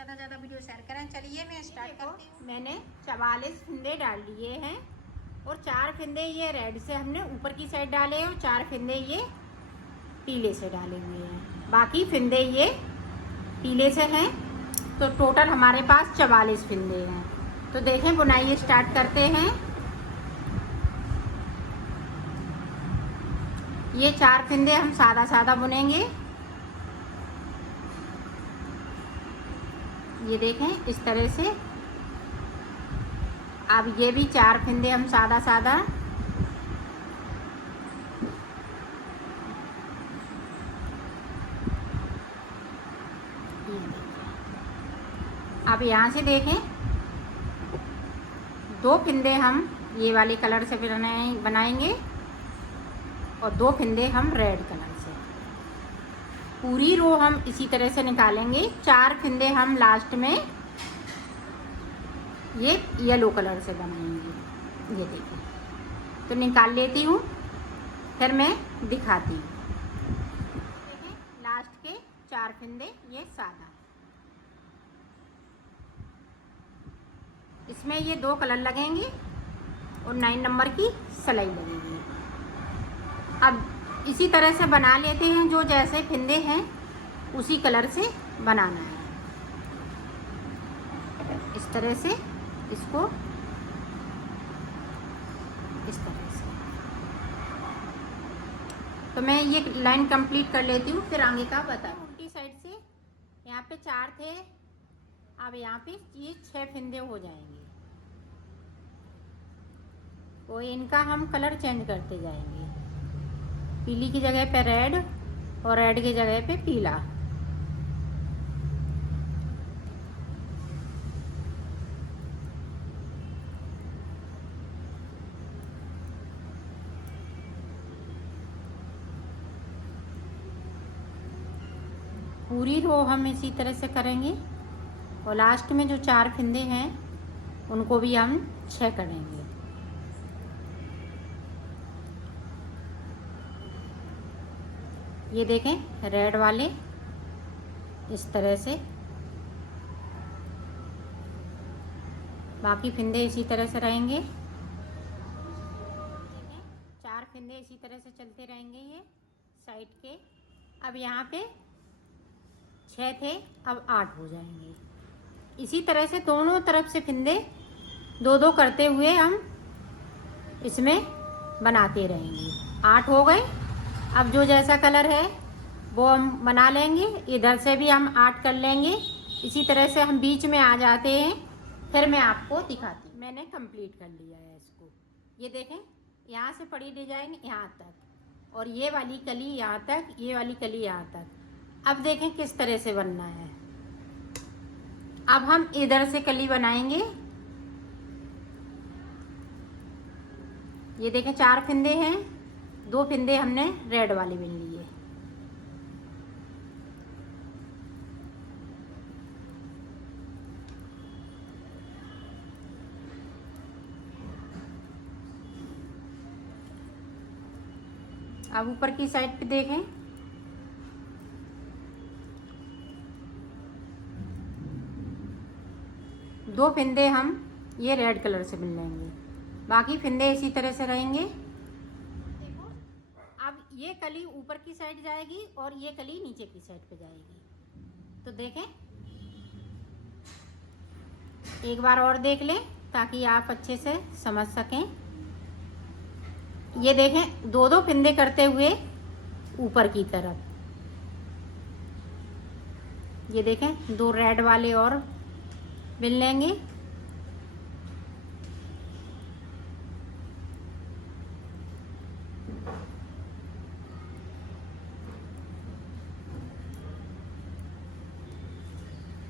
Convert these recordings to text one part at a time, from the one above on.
ज़्यादा video share करें। चलिए मैं स्टार्ट करती हूँ। मैंने 44 फिंदे डाल लिए हैं और 4 फिंदे ये रेड से हमने ऊपर की साइड डाले हैं और 4 फिंदे ये पीले से डाले हुए हैं। बाकी फिंदे ये पीले से हैं, तो टोटल हमारे पास 44 फिंदे हैं। तो देखें, बुनाई स्टार्ट करते हैं। ये 4 फिंदे हम सादा सादा बुनेंगे। ये देखें इस तरह से। अब ये भी 4 फिंदे हम सादा सादा, अब यहाँ से देखें 2 फिंदे हम ये वाले कलर से बनाएंगे और 2 फिंदे हम रेड कलर से। पूरी रो हम इसी तरह से निकालेंगे। 4 फिंदे हम लास्ट में ये येलो कलर से बनाएंगे। ये देखिए, तो निकाल लेती हूँ, फिर मैं दिखाती हूँ। देखिए लास्ट के 4 फिंदे ये सादा, इसमें ये 2 कलर लगेंगे और 9 नंबर की सिलाई लगेगी। अब इसी तरह से बना लेते हैं, जो जैसे फिंदे हैं उसी कलर से बनाना है। इस तरह से इसको इस तरह से, तो मैं ये लाइन कंप्लीट कर लेती हूँ, फिर आगे का बताऊँ। उल्टी साइड से यहाँ पे 4 थे, अब यहाँ पे ये 6 फिंदे हो जाएंगे। तो इनका हम कलर चेंज करते जाएंगे। पीली की जगह पे रेड और रेड की जगह पे पीला। पूरी रो हम इसी तरह से करेंगे और लास्ट में जो 4 फिंदे हैं उनको भी हम 6 करेंगे। ये देखें रेड वाले इस तरह से, बाकी फिंदे इसी तरह से रहेंगे। 4 फिंदे इसी तरह से चलते रहेंगे ये साइड के। अब यहाँ पे 6 थे, अब 8 हो जाएंगे। इसी तरह से दोनों तरफ से फिंदे 2-2 करते हुए हम इसमें बनाते रहेंगे। 8 हो गए। अब जो जैसा कलर है वो हम बना लेंगे। इधर से भी हम 8 कर लेंगे। इसी तरह से हम बीच में आ जाते हैं, फिर मैं आपको दिखाती हूँ। मैंने कंप्लीट कर लिया है इसको। ये देखें, यहाँ से पड़ी डिजाइन यहाँ तक और ये वाली कली यहाँ तक, ये वाली कली यहाँ तक। अब देखें किस तरह से बनना है। अब हम इधर से कली बनाएंगे। ये देखें 4 फिंदे हैं, 2 फिंदे हमने रेड वाले बिन लिए। अब ऊपर की साइड पे देखें, दो फिंदे हम ये रेड कलर से बिन लेंगे, बाकी फिंदे इसी तरह से रहेंगे। देखो, अब ये कली ऊपर की साइड जाएगी और ये कली नीचे की साइड पे जाएगी। तो देखें, एक बार और देख लें ताकि आप अच्छे से समझ सकें। ये देखें 2-2 फिंदे करते हुए ऊपर की तरफ। ये देखें 2 रेड वाले और बिन लेंगे।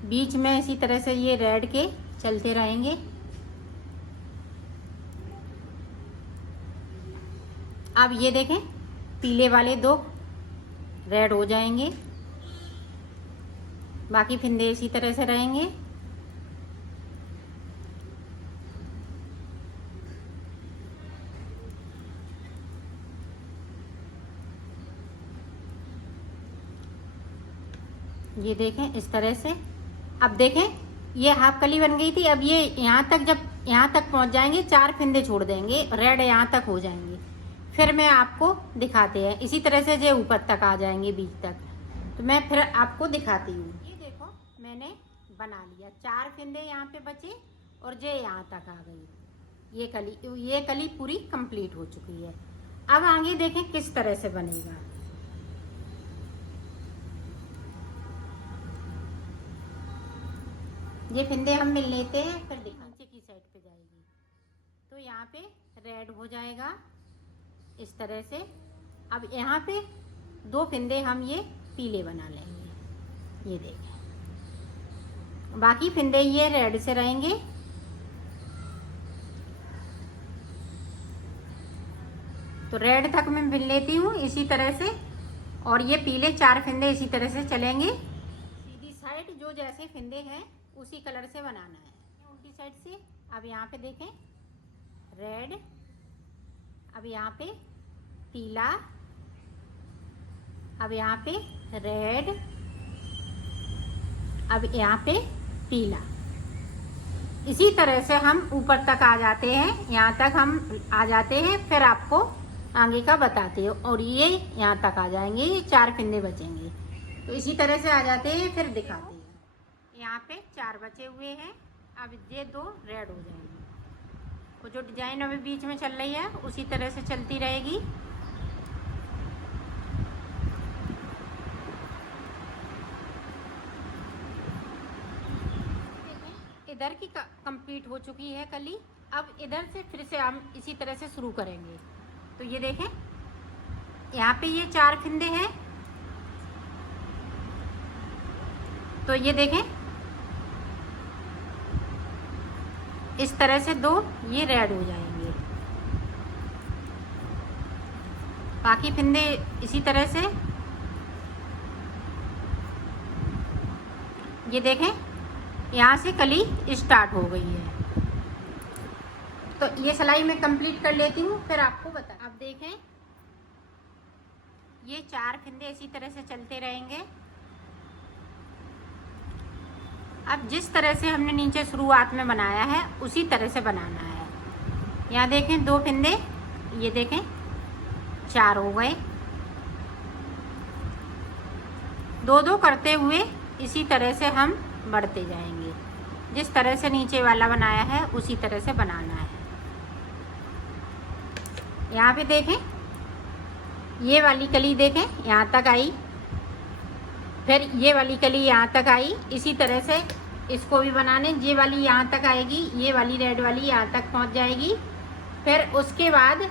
बीच में इसी तरह से ये रेड के चलते रहेंगे। अब ये देखें पीले वाले 2 रेड हो जाएंगे, बाकी फिंदे इसी तरह से रहेंगे। ये देखें इस तरह से अब देखें ये हाफ कली बन गई थी। अब ये यहाँ तक, जब यहाँ तक पहुँच जाएंगे 4 फिंदे छोड़ देंगे, रेड यहाँ तक हो जाएंगे, फिर मैं आपको दिखाते हैं। इसी तरह से जो ऊपर तक आ जाएंगे बीच तक, तो मैं फिर आपको दिखाती हूँ। ये देखो मैंने बना लिया, 4 फिंदे यहाँ पे बचे और जे यहाँ तक आ गई। ये कली पूरी कंप्लीट हो चुकी है। अब आगे देखें किस तरह से बनेगा। ये फिंदे हम मिल लेते हैं, फिर नीचे की साइड पे जाएगी तो यहाँ पे रेड हो जाएगा इस तरह से। अब यहाँ पे 2 फिंदे हम ये पीले बना लेंगे, ये देखें। बाकी फिंदे ये रेड से रहेंगे। तो रेड तक मैं मिल लेती हूँ इसी तरह से, और ये पीले 4 फिंदे इसी तरह से चलेंगे। सीधी साइड जो जैसे फिंदे हैं उसी कलर से बनाना है, उल्टी साइड से। अब यहाँ पे देखें रेड, अब यहाँ पे पीला, अब यहाँ पे रेड, अब यहाँ पे पीला। इसी तरह से हम ऊपर तक आ जाते हैं, यहाँ तक हम आ जाते हैं, फिर आपको आगे का बताते हैं। और ये यहाँ तक आ जाएंगे, ये 4 फिंदे बचेंगे। तो इसी तरह से आ जाते हैं, फिर दिखाते हैं। यहाँ पे 4 बचे हुए हैं, अब ये 2 रेड हो जाएंगे। वो जो डिजाइन अभी बीच में चल रही है उसी तरह से चलती रहेगी। इधर की कंप्लीट हो चुकी है कली। अब इधर से फिर से हम इसी तरह से शुरू करेंगे। तो ये देखें यहाँ पे ये 4 फिंदे हैं, तो ये देखें इस तरह से 2 ये रेड हो जाएंगे। बाकी फिंदे इसी तरह से, ये देखें यहाँ से कली स्टार्ट हो गई है। तो ये सिलाई मैं कंप्लीट कर लेती हूँ, फिर आपको बता। अब देखें ये 4 फिंदे इसी तरह से चलते रहेंगे। अब जिस तरह से हमने नीचे शुरुआत में बनाया है उसी तरह से बनाना है। यहाँ देखें 2 फिंदे, ये देखें 4 हो गए। 2-2 करते हुए इसी तरह से हम बढ़ते जाएंगे। जिस तरह से नीचे वाला बनाया है उसी तरह से बनाना है। यहाँ पे देखें ये वाली कली देखें यहाँ तक आई, फिर ये वाली कली यहाँ तक आई। इसी तरह से इसको भी बनाने, ये वाली यहाँ तक आएगी, ये वाली रेड वाली यहाँ तक पहुँच जाएगी। फिर उसके बाद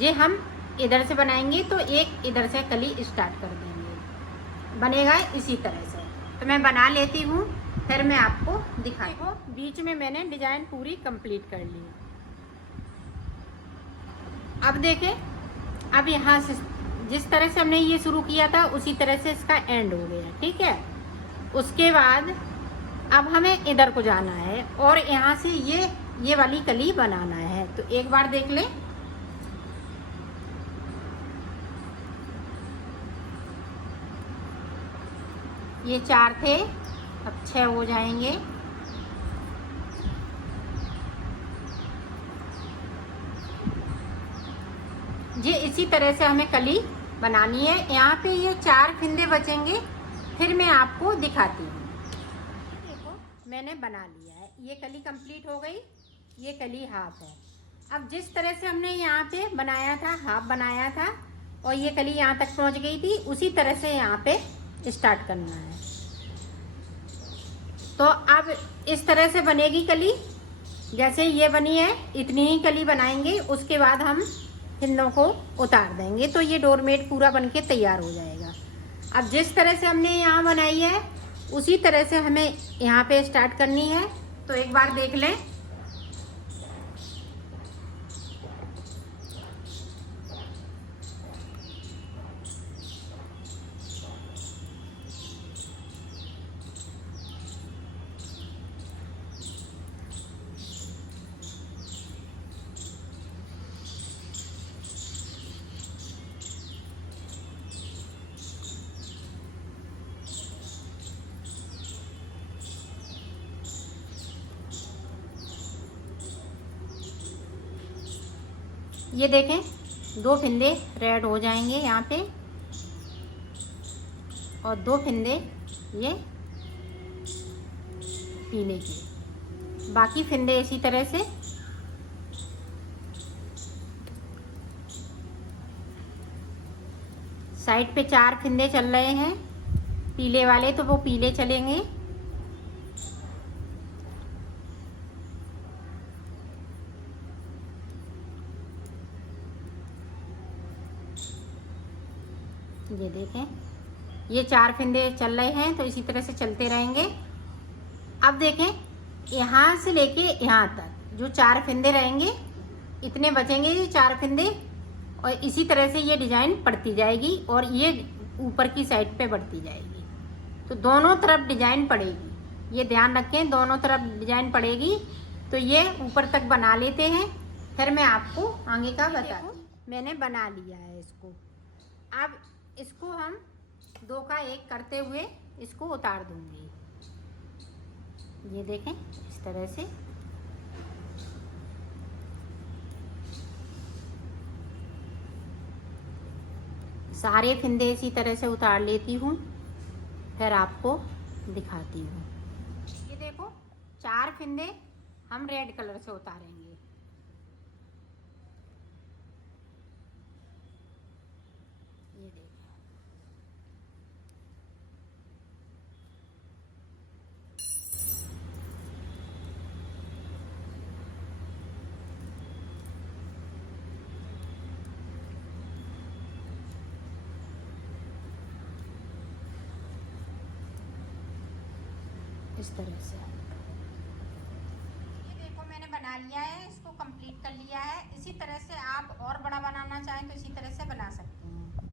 ये हम इधर से बनाएंगे तो एक इधर से कली स्टार्ट कर देंगे, बनेगा इसी तरह से। तो मैं बना लेती हूँ, फिर मैं आपको दिखाती हूँ। बीच में मैंने डिजाइन पूरी कंप्लीट कर ली। अब देखें, अब यहाँ से जिस तरह से हमने ये शुरू किया था उसी तरह से इसका एंड हो गया, ठीक है। उसके बाद अब हमें इधर को जाना है और यहाँ से ये वाली कली बनाना है। तो एक बार देख लें, ये 4 थे, अब 6 हो जाएंगे। ये इसी तरह से हमें कली बनानी है। यहाँ पे ये 4 फिंदे बचेंगे, फिर मैं आपको दिखाती हूँ। देखो मैंने बना लिया है, ये कली कंप्लीट हो गई, ये कली हाफ है। अब जिस तरह से हमने यहाँ पे बनाया था, हाफ बनाया था, और ये कली यहाँ तक पहुँच गई थी, उसी तरह से यहाँ पे स्टार्ट करना है। तो अब इस तरह से बनेगी कली, जैसे ये बनी है इतनी ही कली बनाएंगे। उसके बाद हम फिंदों को उतार देंगे तो ये डोरमेट पूरा बनके तैयार हो जाएगा। अब जिस तरह से हमने यहाँ बनाई है उसी तरह से हमें यहाँ पे स्टार्ट करनी है। तो एक बार देख लें, ये देखें 2 फिंदे रेड हो जाएंगे यहाँ पे और 2 फिंदे ये पीले के। बाकी फिंदे इसी तरह से साइड पे 4 फिंदे चल रहे हैं पीले वाले, तो वो पीले चलेंगे। ये देखें ये 4 फिंदे चल रहे हैं, तो इसी तरह से चलते रहेंगे। अब देखें यहाँ से लेके यहाँ तक जो 4 फिंदे रहेंगे इतने बचेंगे ये 4 फिंदे, और इसी तरह से ये डिजाइन पड़ती जाएगी और ये ऊपर की साइड पे बढ़ती जाएगी। तो दोनों तरफ डिजाइन पड़ेगी, ये ध्यान रखें, दोनों तरफ डिजाइन पड़ेगी। तो ये ऊपर तक बना लेते हैं, फिर मैं आपको आगे का बताती हूँ। मैंने बना लिया है इसको। अब इसको हम 2 का 1 करते हुए इसको उतार दूंगी। ये देखें इस तरह से। सारे फिंदे इसी तरह से उतार लेती हूँ, फिर आपको दिखाती हूँ। ये देखो 4 फिंदे हम रेड कलर से उतारेंगे। ये देखो इस तरह से। ये देखो मैंने बना लिया है, इसको कंप्लीट कर लिया है। इसी तरह से आप और बड़ा बनाना चाहें तो इसी तरह से बना सकते हैं।